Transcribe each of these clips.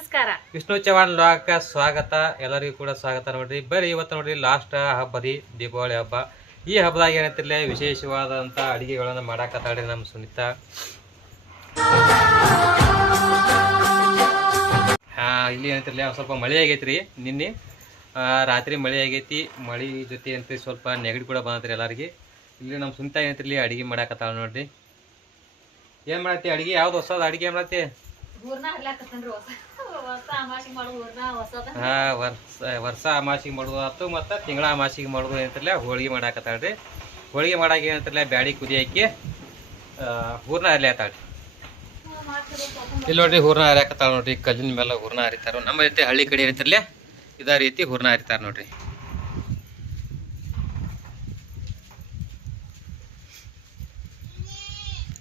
ನಮಸ್ಕಾರ. ವಿಷ್ಣು ಚವಾಣ್ ಲಾಕ ಸ್ವಾಗತ. ಎಲ್ಲರಿಗೂ ಕೂಡ ಸ್ವಾಗತ ನೋಡ್ರಿ. ಬರ್ರಿ ಇವತ್ತು ನೋಡ್ರಿ ಲಾಸ್ಟ್ ಹಬ್ಬ ರೀ ದೀಪಾವಳಿ ಹಬ್ಬ. ಈ ಹಬ್ಬದಾಗ ಏನಂತಿರ್ಲಿ? ವಿಶೇಷವಾದಂಥ ಅಡಿಗೆಗಳನ್ನು ಮಾಡಾಕತ್ತಾಳ್ರಿ ನಮ್ಮ ಸುನಿತಾ. ಹಾ ಇಲ್ಲಿ ಏನಂತಿರ್ಲಿ? ಒಂದ್ ಸ್ವಲ್ಪ ಮಳೆ ಆಗೈತ್ರಿ ನಿನ್ನೆ. ಆ, ರಾತ್ರಿ ಮಳೆ ಆಗೈತಿ. ಮಳೆ ಜೊತೆ ಅಂತ ಸ್ವಲ್ಪ ನೆಗಡಿ ಕೂಡ ಬಂದ್ರಿ ಎಲ್ಲರಿಗೆ. ಇಲ್ಲಿ ನಮ್ಮ ಸುನಿತಾ ಏನಂತಿರ್ಲಿ? ಅಡಿಗೆ ಮಾಡಾಕತ್ತಾಳ ನೋಡ್ರಿ. ಏನ್ ಮಾಡತ್ತಿ? ಅಡಿಗೆ ಯಾವ್ದು ಹೊಸದ ಅಡಿಗೆ ಏನ್ ಮಾಡತ್ತಿ? ಹಾ ವರ್ಷ ವರ್ಷ ಅಮಾಸಿಗೆ ಮಾಡೋದು ಆತು ಮತ್ತು ತಿಂಗಳ ಅಮಾಸಿಗೆ ಮಾಡೋದು ಏನಂತಲ್ಲ ಹೋಳಿಗೆ ಮಾಡಾಕತ್ತಾಳ್ರಿ. ಹೋಳಿಗೆ ಮಾಡಾಕ ಏನಂತಲ್ಲ ಬ್ಯಾಡಿ ಕುದಿ ಹಾಕಿ ಹೂರ್ಣ ಅಲ್ಲಿ ಹರಿಲಾತಾಳ್ರಿ ಇಲ್ಲಿ ನೋಡ್ರಿ ಹೂರ್ಣ ಹರಿಯಾಕತ್ತಾಳ ನೋಡ್ರಿ. ಕಲ್ಲಿನ ಮೇಲೆ ಹೂರ್ಣ ಹರಿತಾರ. ನಮ್ಮ ರೀತಿ ಹಳ್ಳಿ ಕಡೆ ಏನಂತಿರ್ಲೆ ಇದೇ ರೀತಿ ಹೂರ್ಣ ಹರಿತಾರ ನೋಡ್ರಿ.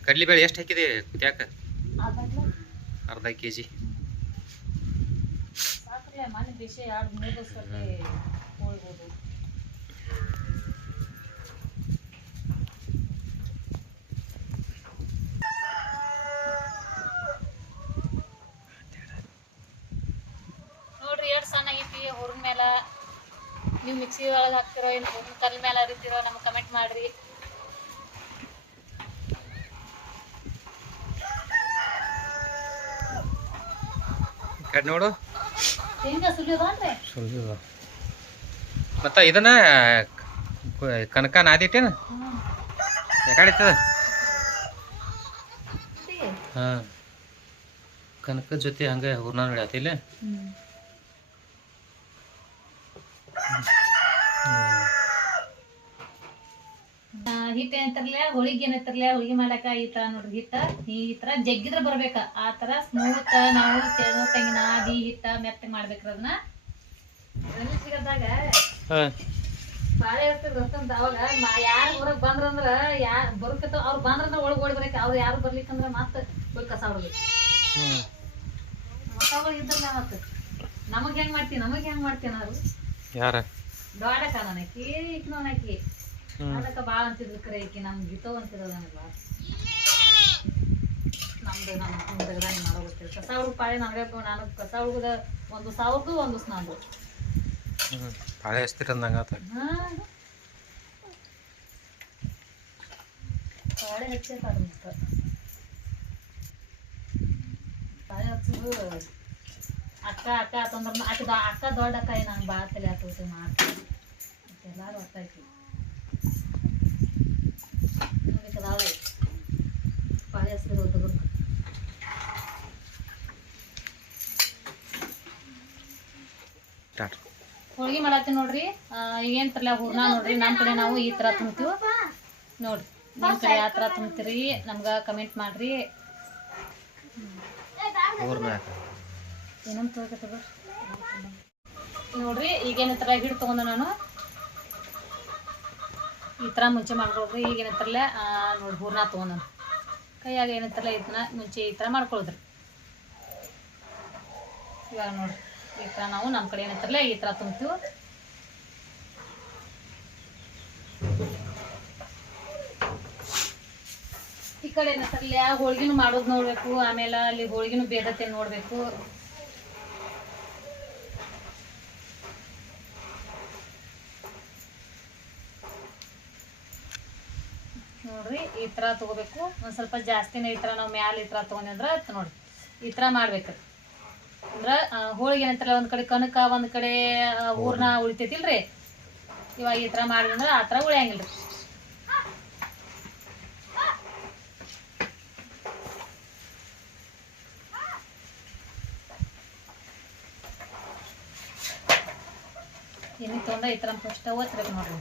ಕಡ್ಲಿಬೇಳೆ ಎಷ್ಟು ಹಾಕಿದೆ ಕುದಿಯಾಕ? ಅರ್ಧ ಕೆ ಜಿ ಸಾಕ್ರಿ ಮನೆ ವಿಷಯ ಎರಡು ಮೂರು ದಿವಸ ಹೋಗ್ಬೋದು. ನೋಡ್ರಿ ಎರಡ್ ಸಣ್ಣ ಐತಿ ಹುರ್ನ ಮೇಲೆ ನೀವು ಮಿಕ್ಸಿ ಒಳಗೆ ಹಾಕ್ತಿರೋ ಏನು ಹುರ್ನ ಕಲ್ ಮೇಲೆ ಅರಿತಿರೋ ನಮ್ಗೆ ಕಮೆಂಟ್ ಮಾಡ್ರಿ. ನೋಡು. ಸುಳ್ಳು ಮತ್ತು ಇದನ್ನ ಕನಕ ನಾದಿಟ್ಟೇನ ಹ್ಞೂ ಯಾಕಡೆ ಇತ್ತದ ಹಾಂ. ಕನಕ ಜೊತೆ ಹಂಗೆ ಹುರ್ನಾ ನೋಡ್ಯಾತಿಲ್ಲ ಹ್ಞೂ ಹಿಟ್ಟು ಏನಂತಾರಲ್ಲ ಹೋಳಿಗೆ ಏನಂತಾರಲ್ಲ ಹೋಳಿಗೆ ಮಾಡಾಕ ಈ ತರ ನೋಡ್ರಿ ಹಿಟ್ಟ ಈ ತರ ಜಗ್ಗಿದ್ರ ಬರ್ಬೇಕ. ಆ ತರ ಸ್ಮೂತ್ ನಾವು ತೆಂಗು ತೆಂಗಿನ ಆದಿ ಹಿಟ್ಟ ಮೆತ್ತಗೆ ಮಾಡ್ಬೇಕ್ರಿ ಅದನ್ನ. ಸಿಗದಾಗ ಹಾಂ. ಬಾಳೆ ಇರ್ತದ ಗೊತ್ತಂತ ಅವಾಗ ಯಾರು ಹೊರಗ್ ಬಂದ್ರಂದ್ರ ಯಾರ್ ಬರ್ಕತ್ತ ಅವ್ರು ಬಂದ್ರಂದ್ರ ಒಳಗ್ ಓಡಿ ಬರಕ್ಕೆ ಅವ್ರು ಯಾರು ಬರ್ಲಿಕ್ಕಂದ್ರ ಮತ್ತ ಹೋಗಿ ಕಸ ಹೊಡ್ಬೇಕು. ಮಕ್ಕಳು ಇದ್ರಲ್ಲ ಮತ್ತ. ನಮಗ್ ಹೆಂಗ್ ಮಾಡ್ತೀನಿ ನಮಗ್ ಹೆಂಗ್ ಮಾಡ್ತೀನಿ ಅವ್ರು ಯಾರ? ಡಾಡಕ ನನಕಿ ಈಕಿನ ನನಕಿ ಹ್ಞೂ ಅದಕ್ಕೆ ಭಾಳ ಅಂತಿದ್ರು ಕರೆ ಈಕಿ ನಮ್ ಗೀತೋ ಅಂತಿದ್ರು ನನಗೆ ಭಾಳ ನಮ್ದು ನಮ್ಮ ಕುಂದಗದಾಗ ಮಾಡೋ ಗೊತ್ತಿಲ್ಲ. ಕಸ ಹುಡುಗ ಪಾಳೆ ನನಗೆ ನಾನು ಕಸ ಹುಡುಗದ ಒಂದು ಸಾವಿರದ್ದು ಒಂದು ಸ್ನಾನದು ಹ್ಞೂ ಭಾಳ ಎಸ್ತಿರ ಅಂದಂಗೆ ಆತ ಪಾಳೆ ಹಚ್ಚೈತೆ ಅದು ಪಾಳೆ ಹಚ್ಚೋದು ಅಕ್ಕ ಅಕ್ಕ ಅಂತಂದ್ರೆ ಅಕ್ಕ ದೊಡ್ಡ ಅಕ್ಕ ನಾನು ಭಾಳ ತಲೆ ಹಾಕೋತೆ ಮಾಡ್ತೀನಿ ಎಲ್ಲರೂ ಅರ್ಥ ಐತಿ ಅದಕ್ಕೆ ಪಾಳೆ ಹಚ್ಚಿದ್ರು ತಗೊಂಡು ಸ್ಟಾರ್ಟ್ ಹೋಳಿಗೆ ಮಾಡತ್ತೀವಿ ನೋಡ್ರಿ. ಏನು ತರಲ ಹೂರ್ಣ ನೋಡ್ರಿ. ನಮ್ಮ ಕಡೆ ನಾವು ಈ ತರ ತುಂಬ್ತೀವಿ ನೋಡ್ರಿ ನಿಮ್ಮ ಕಡೆ ಯಾವ ತರ ತುಂಬ್ತೀರಿ ನಮ್ಗ ಕಮೆಂಟ್ ಮಾಡ್ರಿ. ಏನಂತ ನೋಡ್ರಿ ಈಗೇನ ತರ ಹಿಡ್ ತಗೊಂಡ ನಾನು. ಈ ಥರ ಮುಂಚೆ ಮಾಡ್ಕೊಳ್ರಿ ಈಗ ಏನಂತಾರಲ್ಲ ನೋಡಿ ಹೂರ್ಣ ತೊಗೊಂಡು ಕೈಯಾಗ ಏನಂತಾರಲ್ಲ, ಇದನ್ನ ಮುಂಚೆ ಈ ಥರ ಮಾಡ್ಕೊಳ್ದ್ರಿ. ಇವಾಗ ನೋಡ್ರಿ ಈ ಥರ ನಾವು ನಮ್ಮ ಕಡೆ ಏನಂತಾರಲ್ಲ, ಈ ಥರ ತುಂಬ್ತೀವಿ. ಈ ಕಡೆ ಏನಂತಾರಲ್ಲ ಹೋಳ್ಗಿನೂ ಮಾಡೋದು ನೋಡಬೇಕು, ಆಮೇಲೆ ಅಲ್ಲಿ ಹೋಳ್ಗಿನೂ ಬೇದತೆ ನೋಡ್ಬೇಕು. ಈ ಥರ ತೊಗೋಬೇಕು. ಒಂದು ಸ್ವಲ್ಪ ಜಾಸ್ತಿನೇ ಈ ಥರ ನಾವು ಮ್ಯಾಲೆ ಈ ಥರ ತೊಗೊಂಡ್ರೆ ನೋಡಿ. ಈ ಥರ ಮಾಡ್ಬೇಕು ಅಂದ್ರೆ ಹೋಳಿಗೆ ಏನಂತಾರಲ್ಲ ಒಂದು ಕಡೆ ಕನಕ ಒಂದು ಕಡೆ ಊರ್ನ ಉಳಿತೈತಿಲ್ರಿ. ಇವಾಗ ಈ ಥರ ಮಾಡಿದ್ರೆ ಆ ಥರ ಉಳಿಯಂಗಿಲ್ಲ ರೀ ಎಣ್ಣೆ ತೊಗೊಂಡ ಈ ಥರ ಫಸ್ಟ್ ಓದ್ಬೇಕು ನೋಡ್ರಿ.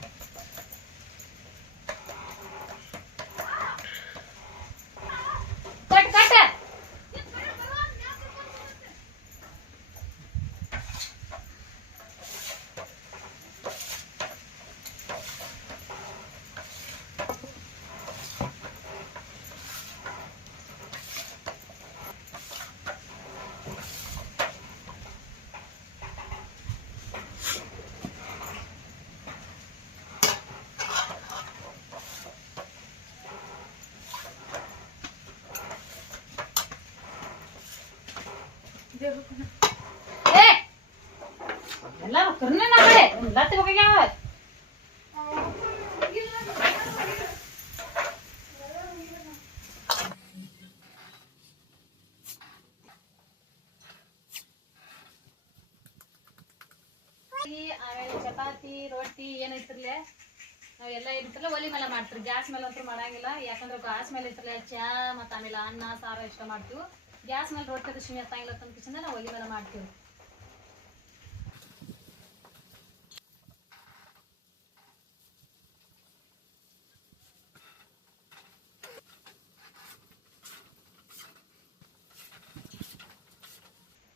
ಲತ್ತಿ ಆಮೇಲೆ ಚಪಾತಿ, ರೊಟ್ಟಿ ಏನೈತಿರ್ಲೆ ನಾವೆಲ್ಲ ಇರ್ತಿರ್ಲ ಒಲಿ ಮೇಲೆ ಮಾಡ್ತೀವಿ. ಗ್ಯಾಸ್ ಮೇಲೆ ಅಂತೂ ಮಾಡಂಗಿಲ್ಲ. ಯಾಕಂದ್ರೆ ಗ್ಯಾಸ್ ಮೇಲೆ ಇರ್ತಲ್ಲ ಚಾ ಮತ್ತು ಆಮೇಲೆ ಅನ್ನ, ಸಾರ ಇಷ್ಟ ಮಾಡ್ತೀವಿ. ಗ್ಯಾಸ್ ಮೇಲೆ ರೊಟ್ಟಿ ಅದು ಶಿಮೆ ಹತ್ತಂಗಿಲ್ಲ ಅಂತ ಕಿಚನ್ ನಾವು ಒಲಿ ಮೇಲೆ ಮಾಡ್ತೀವಿ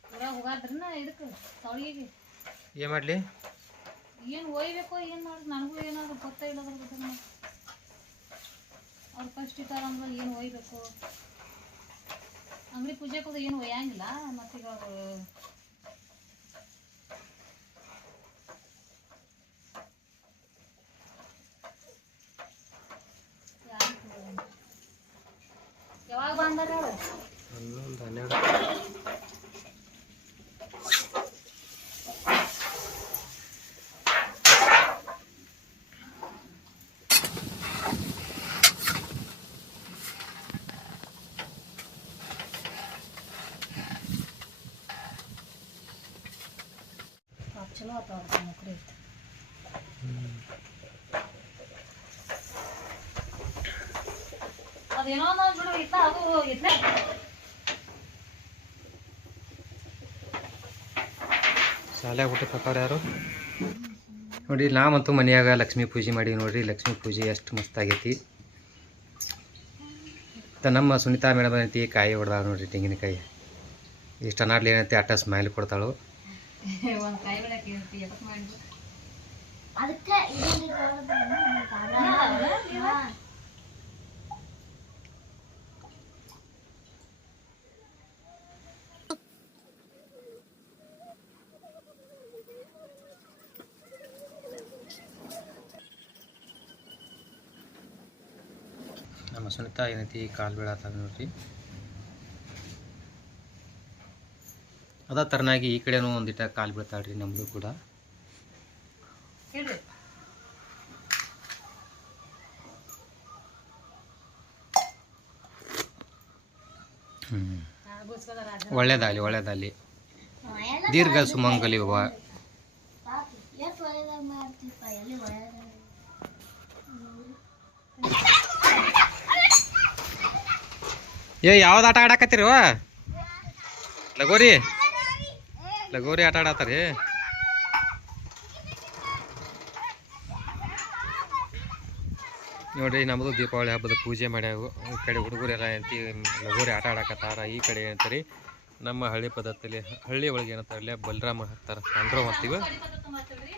ಹೊರ ಹೋಗಾದ್ರನ್ನ ಮಾಡ್ಲಿ ಏನು ಮಾಡಲಿ? ಏನು ಒಯ್ಬೇಕು ಏನು ಮಾಡೋದು? ನನಗೂ ಏನಾದ್ರು ಗೊತ್ತೇ ಇಲ್ಲ ಅದ್ರ ಬಗ್ಗೆ ಅವ್ರು ಫಸ್ಟ್ ಇತ್ತಾರ ಅಂದ್ರೆ ಏನು ಒಯ್ಬೇಕು? ಅಂಗಡಿ ಪೂಜೆಗೆ ಹೋದ್ರೆ ಏನು ಒಯ್ಯಂಗಿಲ್ಲ ಮತ್ತೀಗ ಅವ್ರು ಯಾವಾಗ ಬಂದಾರ ಆತಾವ ಅವ್ರ ನೌಕರಿ ಐತೆ ಅದೇನೋ ಒಂದು ಬಿಡು ಇತ್ತ ಅದು ಇತ್ತ ಶಾಲೆ ಊಟ ಪ್ರಕಾರ ಯಾರು? ನೋಡಿ ನಾವಂತೂ ಮನೆಯಾಗ ಲಕ್ಷ್ಮೀ ಪೂಜೆ ಮಾಡೀವಿ ನೋಡ್ರಿ. ಲಕ್ಷ್ಮೀ ಪೂಜೆ ಎಷ್ಟು ಮಸ್ತಾಗೈತಿ ಮತ್ತು ನಮ್ಮ ಸುನೀತಾ ಮೇಡಮ್ ಏನೈತಿ ಕಾಯಿ ಹೊಡೆದಾಳ ನೋಡ್ರಿ ತೆಂಗಿನಕಾಯಿ. ಇಷ್ಟು ಅನಾಡ್ಲಿ ಏನೈತಿ ಅಟ್ಟ ಸ್ಮೈಲ್ ಕೊಡ್ತಾಳು. ಒಂದು ಕಾಯಿ ಬಿಡಕ್ಕೆ ಇರ್ತಿ ಎದಕ್ಕೆ ಮಾಡಿದ್ರು ಅದಕ್ಕೆ ಇದೊಂದು ನಮ್ಮ ಸುನೀತಾ ಏನೈತಿ ಕಾಲು ಬೀಳತ್ತಾಗ ನೋಡ್ರಿ ಅದ ತರನಾಗಿ ಈ ಕಡೆನೂ ಒಂದಿಟ ಕಾಲು ಬೀಳ್ತಾಳ್ರಿ ನಮ್ಮದು ಕೂಡ. ಒಳ್ಳೇದಾಗ್ಲಿ ಹ್ಞೂ ಒಳ್ಳೇದಾಗಲಿ ಒಳ್ಳೇದಾಗಲಿ. ದೀರ್ಘ ಸುಮಂಗಲಿ ಹೂವ. ಏ ಯಾವ್ದು ಆಟ ಆಡಕತ್ತೀರಿ ಲಗೋರಿ? ಲಗೋರಿ ಆಟ ಆಡತ್ತಾರಿ? ನೋಡ್ರಿ ನಮ್ಮದು ದೀಪಾವಳಿ ಹಬ್ಬದ ಪೂಜೆ ಮಾಡ್ಯಾವು. ಈ ಕಡೆ ಹುಡುಗರೆಲ್ಲ ಏನಂತಿ ಲಗೋರಿ ಆಟ ಆಡಕತ್ತಾರ ಈ ಕಡೆ ಏನಂತಾರೆ ನಮ್ಮ ಹಳ್ಳಿ ಪದ್ಧತಿಯಲ್ಲಿ ಹಳ್ಳಿ ಒಳಗೆ ಏನಂತಾರಲ್ಲ ಬಲರಾಮ ಹಾಕ್ತಾರ. ಹಾಕ್ತೀವಿ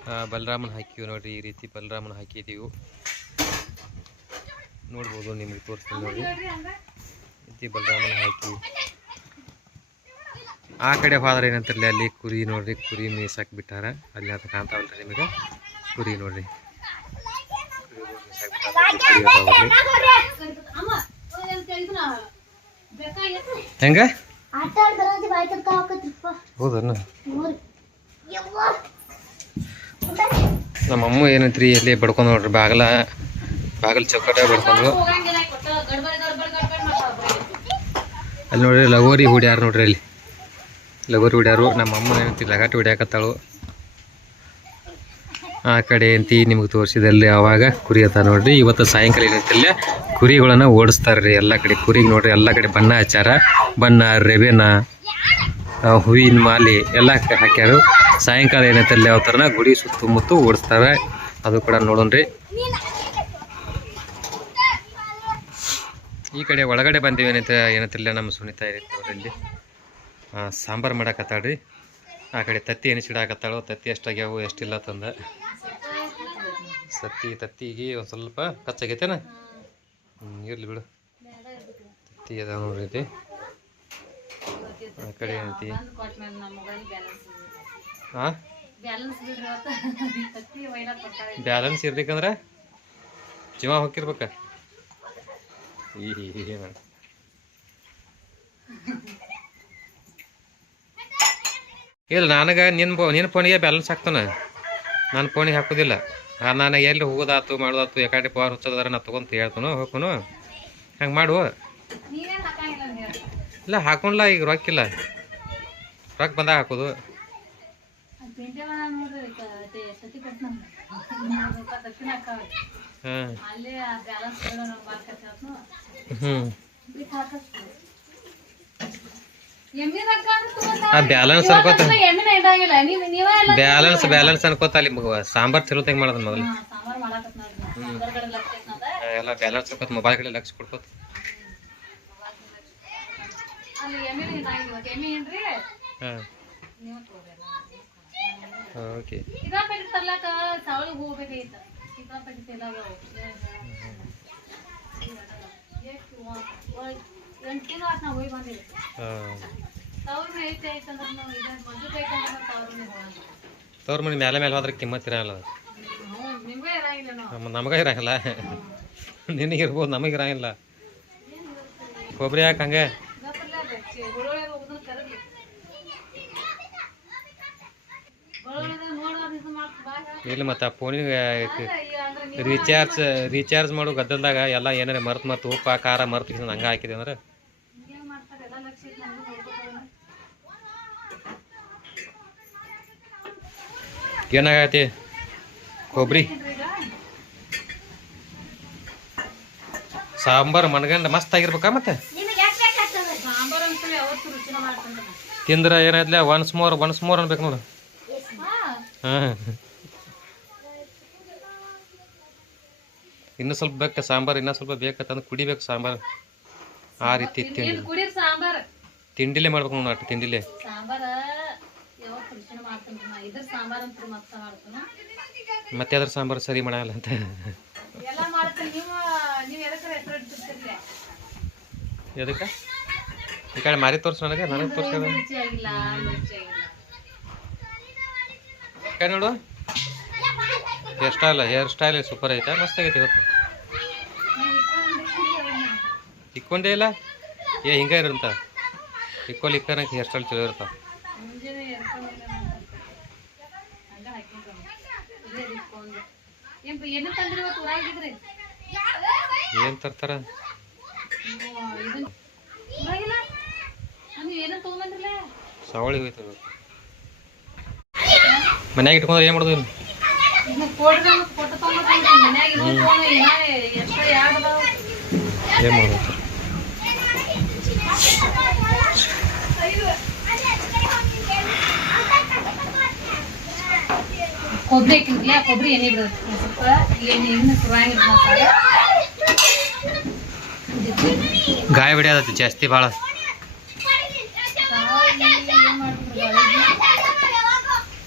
ಆ, ಬಲರಾಮನ ಹಾಕಿವಿ ನೋಡ್ರಿ ಈ ರೀತಿ ಬಲರಾಮನ ಹಾಕಿದೀವಿ. ನೋಡ್ಬೋದು ನಿಮ್ಗೆ ತೋರಿಸ್ತೀನಿ ನೋಡಿ ರೀತಿ ಬಲರಾಮನ ಹಾಕಿ. ಆ ಕಡೆ ಹೋದ್ರೆ ಏನಂತಿರಲಿ, ಅಲ್ಲಿ ಕುರಿ ನೋಡ್ರಿ, ಕುರಿ ಮೀಸಕ್ ಬಿಟ್ಟಾರ. ಅಲ್ಲಿ ಅಂತ ಕಾಣ್ತಾವಲ್ರಿ ನಿಮಗೆ. ಕುರಿ ನೋಡ್ರಿ. ಹೆಂಗ? ಹೌದನ್ನ ನಮ್ಮ ಅಮ್ಮ ಏನಂತ್ರಿ, ಎಲ್ಲಿ ಬಡ್ಕೊಂಡ್ ನೋಡ್ರಿ, ಬಾಗಲ, ಬಾಗಲ್ ಚೌಕಟ ಬಡ್ಕೊಂಡ್ರು. ಅಲ್ಲಿ ನೋಡ್ರಿ, ಲಗೋರಿ ಹೊಡ್ಯಾರ ನೋಡ್ರಿ ಅಲ್ಲಿ. ಲಗೋರಿ ಹೊಡ್ಯಾರು, ನಮ್ಮ ಅಮ್ಮ ಏನಂತಿ ಲಗಾಟಿ ಹೊಡ್ಯಾಕತ್ತಾಳು. ಆ ಕಡೆ ಅಂತಿ ನಿಮ್ಗೆ ತೋರಿಸಿದಲ್ಲಿ ಅವಾಗ ಕುರಿ ಅತ್ತ ನೋಡ್ರಿ. ಇವತ್ತು ಸಾಯಂಕಾಲ ಏನಂತಿಲ್ಲ ಕುರಿಗಳನ್ನ ಓಡಿಸ್ತಾರ್ರಿ ಎಲ್ಲ ಕಡೆ. ಕುರಿಗೆ ನೋಡ್ರಿ, ಎಲ್ಲ ಕಡೆ ಬಣ್ಣ ಹಚ್ಚಾರ ಬಣ್ಣ, ರೆಬೆನ ಹೂವಿನ ಮಾಲೆ ಎಲ್ಲ ಹಾಕ್ಯಾರು. ಸಾಯಂಕಾಲ ಏನಂತಲ್ಲ ಯಾವ ಥರನ ಗುಡಿ ಸುತ್ತಮುತ್ತ ಓಡಿಸ್ತಾರೆ. ಅದು ಕೂಡ ನೋಡೋಣ್ರಿ. ಈ ಕಡೆ ಒಳಗಡೆ ಬಂದೀವಿ ಏನಂತ ಏನಂತಿಲ್ಲ ನಮ್ಮ ಸುನಿತಾ ಇರುತ್ತೆ ಅವರಲ್ಲಿ ಸಾಂಬಾರು ಮಾಡಾಕತ್ತಾಳ್ರಿ ಆ ಕಡೆ ತತ್ತಿ ಎಣಿಸಿಡಾಕತ್ತಾಳು ತತ್ತಿ ಎಷ್ಟಾಗ್ಯಾವು ಎಷ್ಟಿಲ್ಲ ತಂದ ಸತ್ತಿ ತತ್ತಿಗೆ ಒಂದು ಸ್ವಲ್ಪ ಕಚ್ಚಾಗೈತೇನ ಹ್ಞೂ ಇರಲಿ ಬಿಡು ತತ್ತಿ ಅದ ನೋಡ್ರಿ. ಆ ಕಡೆ ಏನೈತಿ ಹಾಂ ಬ್ಯಾಲೆನ್ಸ್ ತತ್ತಿ ಇರ್ಬೇಕಂದ್ರೆ ಜೀವ ಹೋಗಿರ್ಬೇಕ ಈ ಏನು ಇಲ್ಲ ನನಗೆ ನಿನ್ನ ನಿನ್ನ ಫೋನಿಗೆ ಬ್ಯಾಲೆನ್ಸ್ ಹಾಕ್ತಾನೆ ನನ್ನ ಫೋನಿಗೆ ಹಾಕೋದಿಲ್ಲ. ಆ, ನಾನು ಎಲ್ಲಿ ಹೋಗೋದಾತು ಮಾಡೋದಾತು ಯಾಕಡೆ ಪವರ್ ಹುಚ್ಚೋದಾರ ನಾ ತೊಗೊಂತ ಹೇಳ್ತಾನು ಹೋಗ್ಕೊನು ಹಂಗೆ ಮಾಡು ನೀವೇನ್ ಹಾಕಂಗಿಲ್ಲ ಅಂತ ಹೇಳಿ. ಇಲ್ಲ ಹಾಕೊಂಡ್ಲ ಈಗ ರೊಕ್ಕಿಲ್ಲ ರೊಕ್ಕ ಬಂದಾಗ ಹಾಕೋದು. ಹ್ಞೂ ನೋಡ್ರಿ ಬ್ಯಾಲೆನ್ಸ್ ಅನ್ಕೋತ ಬ್ಯಾಲೆನ್ಸ್ ಬ್ಯಾಲೆನ್ಸ್ ಅನ್ಕೋತ ಅಲ್ಲಿ ಸಾಂಬಾರ್ ತಿರುತ್ತ ಹೆಂಗ್ ಮಾಡೋದು ಮೊದಲು. ಎಲ್ಲ ಬ್ಯಾಲೆನ್ಸ್ ಅನ್ಕೋತ ಮೊಬೈಲ್ ಕಡೆ ಲಕ್ಷ ಕೊಡ್ಕೋತ ಓಕೆ. ಹೋಗ್ಬೇಕಾಗಿತ್ತ ತವ್ರ ಮನೆ ಮೇಲೆ ಮೇಲೆ ಹೋದ್ರೆ ಕಿಮ್ಮತ್ ಇರಲ್ಲ ಹ್ಞೂ ನಿಮ್ಗೆ ಇರಂಗಿಲ್ಲ ನಿನಗಿರ್ಬೋದು ನಮ್ಮ ನಮಗೆ ಇರಂಗಿಲ್ಲ. ನಿನಗೆ ಇರ್ಬೋದು ನಮಗೆ ಇರಂಗಿಲ್ಲ. ಕೊಬ್ಬರಿ ಯಾಕೆ ಹಂಗೆ. ಇಲ್ಲಿ ಮತ್ತು ಆ ಫೋನಿಗೆ ರೀಚಾರ್ಜ್ ರೀಚಾರ್ಜ್ ಮಾಡೋ ಗದ್ದಲ್ದಾಗ. ಎಲ್ಲ ಏನಾರ ಮರ್ತು ಮತ್ತು ಉಪ್ಪು ಖಾರ ಮರ್ತು ಹಂಗೆ ಹಾಕಿದೆ ಅಂದ್ರೆ ಹಿಂಗೇನ್ ಮಾಡ್ತಾರೆ ಎಲ್ಲ ಲಕ್ಷ ಇಟ್ಟು ನಮ್ಗೂ ನೋಡ್ಕೊತಾರಲ್ಲ. ಏನಾಗೈತಿ? ಕೊಬ್ಬರಿ? ಸಾಂಬಾರು ಮಣ್ಗಂಡ ಮಸ್ತ್ ಆಗಿರ್ಬೇಕಾ ಮತ್ತೆ? ತಿಂದ್ರ ಏನಾಯ್ತಲ್ಲ ಒನ್ಸ್ ಮೋರ್ ಒನ್ಸ್ ಮೋರ್ ಅನ್ಬೇಕು ನೋಡು. ಇನ್ನು ಹಾಂ. ಇನ್ನೂ ಸ್ವಲ್ಪ ಬೇಕು ಸಾಂಬಾರು? ಇನ್ನೂ ಸ್ವಲ್ಪ ಬೇಕಂತಂದು ಕುಡಿಬೇಕು ಸಾಂಬಾರು. ಆ ರೀತಿ ತಿಂಡಿ. ಇಲ್ಲಿ ಕುಡೀರ್ ಸಾಂಬಾರ್. ತಿಂಡಿಲೇ ಮಾಡ್ಬೇಕು ನೋಡಿ ತಿಂಡಿಲೇ ಸಾಂಬಾರ ಯಾವತ್ತು ರುಚಿನ ಮಾಡ್ತಾನೆ ನಾ ಇದ್ರ ಸಾಂಬಾರ್ ಅಂತ ಮಸ್ತ ಮಾಡ್ತಾನ. ಮತ್ತೆ ಅದ್ರ ಸಾಂಬಾರು ಸರಿ ಮಾಡಲ್ಲ ಅಂತ. ಎಲ್ಲ ಮಾಡ್ತಾನೆ. ನೀವು ನೀವು ಎದಕ್ಕಾರ ಹೆಸರು ಇಡ್ತಿರ್ತಿರ್ಲಿ ಎದಕ್ಕೆ? ಈ ಕಡೆ ಮಾರಿ ತೋರ್ಸು ನನಗೆ ನನಗೆ ತೋರ್ಸೋದು ನೋಡು. Hair style hair style super ಐತೆ ಮಸ್ತ್ ಆಗೈತೆ ಇವತ್ತು ಇಕ್ಕೊಂಡೇ ಇಲ್ಲ? ಏ ಹಿಂಗೆ ಇರಂತ. ಇಕ್ಕೋಲ್ ಇಕ್ಕನಕ್ಕೆ ಹೇರ್ ಸ್ಟೈಲ್ ಚಲೋ ಇರ್ತಾವ ಮುಂಜಾನೆ ಎದ್ಕೊಂಡ್ ಹಂಗ ಹಾಕಿದ್ರು ಇದೇ ಇಟ್ಕೊಂಡು ಏನ್ ತರ್ತಾರ? ಸವಳಿ ಹೋಯ್ತು ಮನ್ಯಾಗ ಇಟ್ಕೊಂಡ್ರೆ ಏನು ಮಾಡೋದು? ಏನ್ ಮಾಡ್ಬೇಕು ಕೊಬ್ಬರಿ ಹಾಕಿದ್ರಲ್ಲ ಕೊಬ್ಬರಿ ಒಂದ್ ಗಾಯ ಬಿಡ್ಯಾದತಿ ಜಾಸ್ತಿ ಭಾಳ.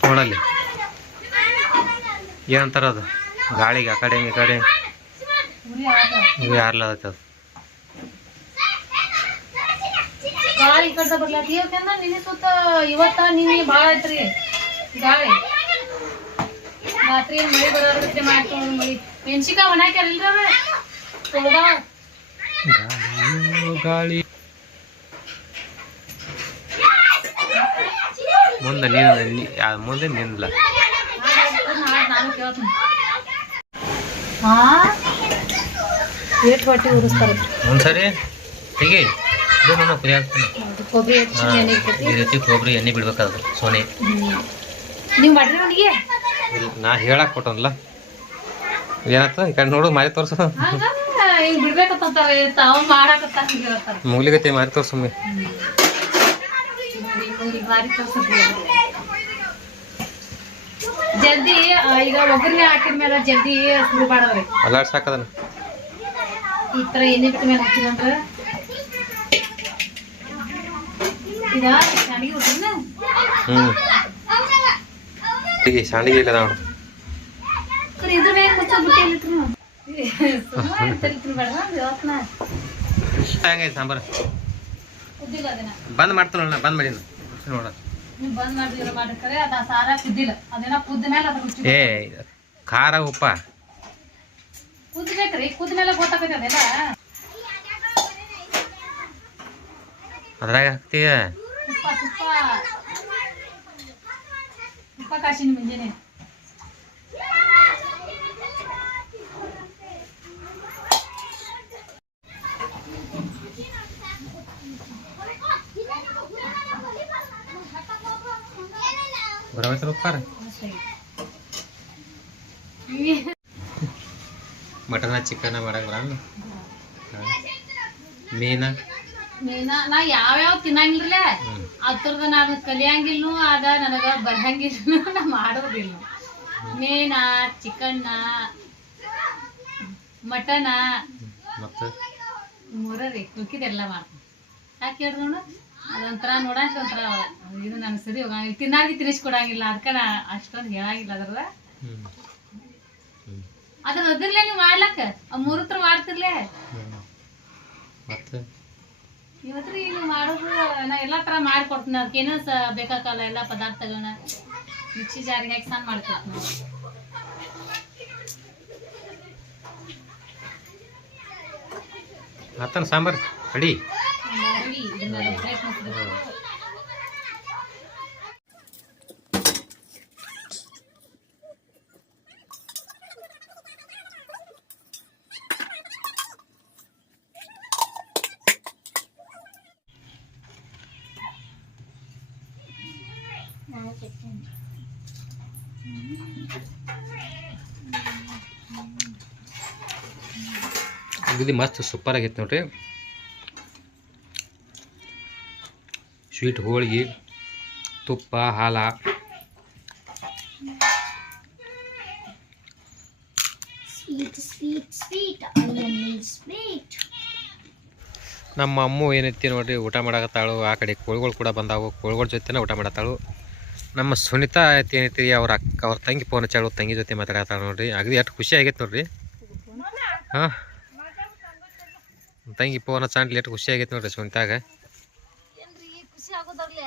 ನೋಡಲ್ಲಿ. ಏನಂತಾರ ಅದು? ಗಾಳಿಗೆ, ಆ ಕಡೆ ಈ ಕಡೆ. ಯಾರ್ಲದತ್ತ ಅದು? ಗಾಳಿ ಕಡ್ದ ಬರ್ಲಾತಿ ಇವತ್ತ ನಿನ್ನೆ ಭಾಳ ಐತ್ರಿ ಗಾಳಿ. ರಾತ್ರಿ ಮಳೆ ಬರೋದ್ರೆ ಮಾಡ್ಕೊಂಡು ಮಳಿ. ಮೆಣಸಿಕಾಯಿ ಒಣಾಕ್ಯಾರಿಲ್ರಿ ಅವ ತೊಳ್ದಾವ ಗಾಳಿಯೋ ಗಾಳಿ. ಮುಂದೆ ನೀನು ಮುಂದೆ ನಿಂದ್ಲ. ಹಾ ಏಟ್ ಹೊಟ್ಟೆ ಉರಿಸ್ತಾರೆ. ಒಂದ್ಸರಿ ತೆಗಿ. ಇದು ನಾನು ಕೊಬ್ಬರಿ ಎಣ್ಣೆ ಕೊಬ್ಬರಿ ಎಣ್ಣೆ ಬಿಡ್ಬೇಕಾದ್ರೆ ಸೋನೆ. ನೀವು ಮಾಡ್ರಿ ಇಲ್ಲ ನಾ ಹೇಳಕ್ ಕೊಟ್ಟನಲ್ಲ ಏನಾಯ್ತು ಈ ಕಡೆ ನೋಡು ಮಾರಿ ತೋರ್ಸು. ಮುಗಿಲಿಗತ್ತೆ ಮಾರಿ ತೋರ್ಸು. ಜಲ್ದಿ ಈಗ ಒಗ್ಗರಣೆ ಹಾಕಿದ ಮೇಲೆ ಜಲ್ದಿ ಶುರು ಮಾಡವ್ರಿ. ಈ ತರ ಎಣ್ಣೆ ಬಿಟ್ಟ ಮೇಲೆ ಹಾಕಿದಂದ್ರ ಇದ ಹುಟ್ಟಿನ ಈಗ ಶಾಂಡಿಗೆ ಇಲ್ಲ ನಾವು ಹೆಂಗೈತೆ ಸಾಂಬಾರು. ಬಂದ್ ಮಾಡ್ತಾನಲ್ಲ ಬಂದ್ ಮಾಡಿ ನೋಡ. ಏ ಖಾರ ಉಪ್ಪ. ಅದ್ರಾಗ ಹಾಕ್ತೀಯ? ಕಾಶಿನಿ ಮುಂಜಾನೆ ಮಟನ ಚಿಕನ ಮಾಡಕ್ ಬರಲ್ಲ ಮೀನಾ ಮೀನಾ ನಾ ಯಾವ್ಯಾವ ತಿನ್ನಂಗಿಲ್ಲ ಹ್ಮ್ ಅದ್ರದ್ದು ನಾನು ಕಲಿಯಂಗಿಲ್ನು ಅದ ನನಗ ಬರಂಗಿಲ್ಲ ನಾ ಮಾಡೋದಿಲ್ಲ. ಮೀನ ಚಿಕನ್ನ ಮಟನ ಮೂರೇ ರೀ ಉಳ್ಕಿದೆಲ್ಲ ಮಾಡ್ತೀನಿ. ಯಾಕೆ ಹೇಳ್ರಿ ನೋಡು? ಅದೊಂಥರ ನೋಡಕ್ಕೆ ಒಂಥರ ಇದು ನನ್ನ ಸರಿ ಹೋಗಂಗಿಲ್ಲ. ತಿನ್ನಾಗಿ ತಿನ್ನಿಸ್ಕೊಡಂಗಿಲ್ಲ. ಅದಕ್ಕೆ ನಾ ಅಷ್ಟೊಂದು ಹೇಳಂಗಿಲ್ಲ ಅದ್ರದ ಅದ್ರ ಅದ್ರಲ್ಲೇ ನೀವು ಮಾಡ್ಲಕ್ಕ? ಮೂರತ್ರ ಮಾಡ್ತಿರ್ಲೇ? ಹ್ಮ್. ಮತ್ತು ಇವತ್ರಿ ನೀವು ಮಾಡೋದು ನಾ ಎಲ್ಲಾ ತರ ಮಾಡ್ಕೊಡ್ತೀನಿ ಅದಕ್ಕೆ ಏನೋ ಸ ಬೇಕಾಗಲ್ಲ ಎಲ್ಲ ಪದಾರ್ಥಗಳನ್ನ ಮಿಕ್ಸಿ ಜಾರಿಗೆ ಹಾಕಿ ಸಣ್ಣ ಮಾಡ್ಕೊಡ್ತೀನಿ ಮತ್ತನ ಸಾಂಬಾರು? ಅಡಿ. ಇದನ್ನ ಅಗದಿ ಮಸ್ತ್ ಸೂಪರ್ ಆಗೈತೆ ನೋಡ್ರಿ. ಸ್ವೀಟ್ ಹೋಳಿಗೆ ತುಪ್ಪ ಹಾಲ. ನಮ್ಮ ಅಮ್ಮ ಏನೈತಿ ನೋಡ್ರಿ ಊಟ ಮಾಡಕತ್ತಾಳು ಆ ಕಡೆ ಕೋಳಿಗಳು ಕೂಡ ಬಂದಾವು ಕೋಳಿಗಳ ಜೊತೆನೇ ಊಟ ಮಾಡತ್ತಾಳು ನಮ್ಮ ಸುನಿತಾ ಐತಿ ಏನೈತಿ ಅವ್ರ ಅಕ್ಕ ಅವ್ರ ತಂಗಿ ಫೋನ್ ಹಚ್ಚಾಳು ತಂಗಿ ಜೊತೆ ಮಾತಾಡತ್ತಾಳು ನೋಡ್ರಿ. ಅಗದಿ ಎಷ್ಟು ಖುಷಿ ಆಗೈತೆ ನೋಡ್ರಿ. ಹಾಂ. ತಂಗಿ ಪೋನ ಚಂದ ಎಷ್ಟು ಖುಷಿ ಆಗೈತೆ ನೋಡ್ರಿ ಸ್ವಂತಾಗ ಖುಷಿ ಆಗೋದಾಗ್ಲೇ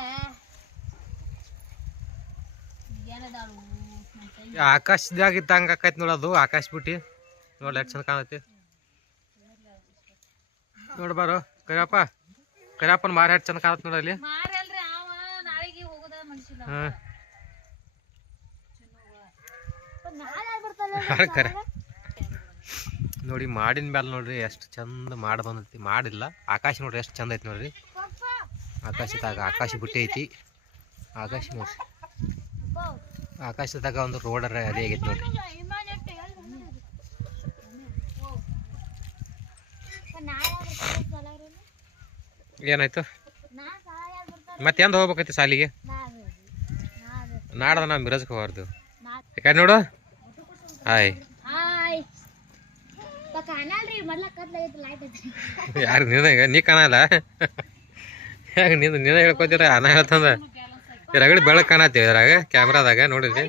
ಏನದಾಳು? ಹಂಗೆ ಆಕೈತಿ ನೋಡೋದು ಆಕಾಶ ಬಿಟ್ಟು. ನೋಡಿ ಎಷ್ಟು ಚಂದ ಕಾಣೈತಿ ನೋಡಿ ಬಾರೋ ಕರಿಯಪ್ಪ. ಕರಿಯಪ್ಪನ ಮಾರಿ ಎಷ್ಟು ಚಂದ ಕಾಣತ್ ನೋಡಲ್ಲಿ ಹಾಂ. ಕರೆ? ನೋಡಿ, ಮಾಡಿನ ಮೇಲೆ ನೋಡ್ರಿ ಎಷ್ಟು ಚಂದ ಮಾಡಿ ಬಂದೈತಿ. ಮಾಡಿಲ್ಲ. ಆಕಾಶ ನೋಡ್ರಿ ಎಷ್ಟು ಚಂದ ಐತಿ ನೋಡ್ರಿ. ಆಕಾಶದಾಗ ಆಕಾಶ ಬಿಟ್ಟಿ ಐತಿ. ಆಕಾಶ ನೋಡ್ರಿ. ಆಕಾಶದಾಗ ಒಂದು ರೋಡ್ ಅದೇ ಆಗೈತಿ ನೋಡ್ರಿ. ಏನಾಯ್ತು? ಮತ್ತೆ ಎಂದ ಹೋಗ್ಬೇಕೈತಿ ಸಾಲಿಗೆ ನಾಡ್ದ ನಾವು ಮಿರಜ್ಗೆ ಹೋಗ್ಬಾರ್ದು ಯಾಕೆ ನೋಡು? ಹಾಯ್ ಕಾಣಲ್ರಿ ಮೊದ್ಲ ಕತ್ಲಾಗೈತಿ ಲೈಟ್ ಐತಿ ಯಾರು ನಿನಗ ನೀ ಕಾಣಲ್ಲ? ಯಾಕೆ ನಿಂದ ನಿನ ಹೇಳ್ಕೊತೀರ? ಅನ ಹೇಳ್ತಂದ. ರಗಡಿ ಬೆಳಕು ಕಾಣತಿ ಇದ್ರಾಗ ಕ್ಯಾಮ್ರಾದಾಗ ನೋಡಿದ್ರಿ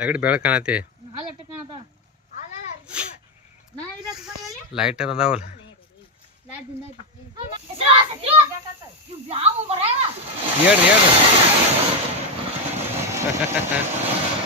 ರಗಡಿ ಬೆಳಕು ಕಾಣತಿ ಹಾಲ್ ಎಟ್ಟ ಕಾಣತಾವ ನಾನು ಇರ್ಬೇಕು ಹೇಳಿ? ಲೈಟ್ ಅದಾವಲ್ಲ? ಹೇಳ್ರಿ ಹೇಳ್ರಿ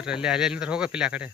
ಹಿಡಿದ್ರಿ ಅಲ್ಲಿ ಅಲ್ಲಿ ಅಲ್ಲಿಂದ ಹೋಗಪ್ಪಿಲ್ಲ ಆ ಕಡೆ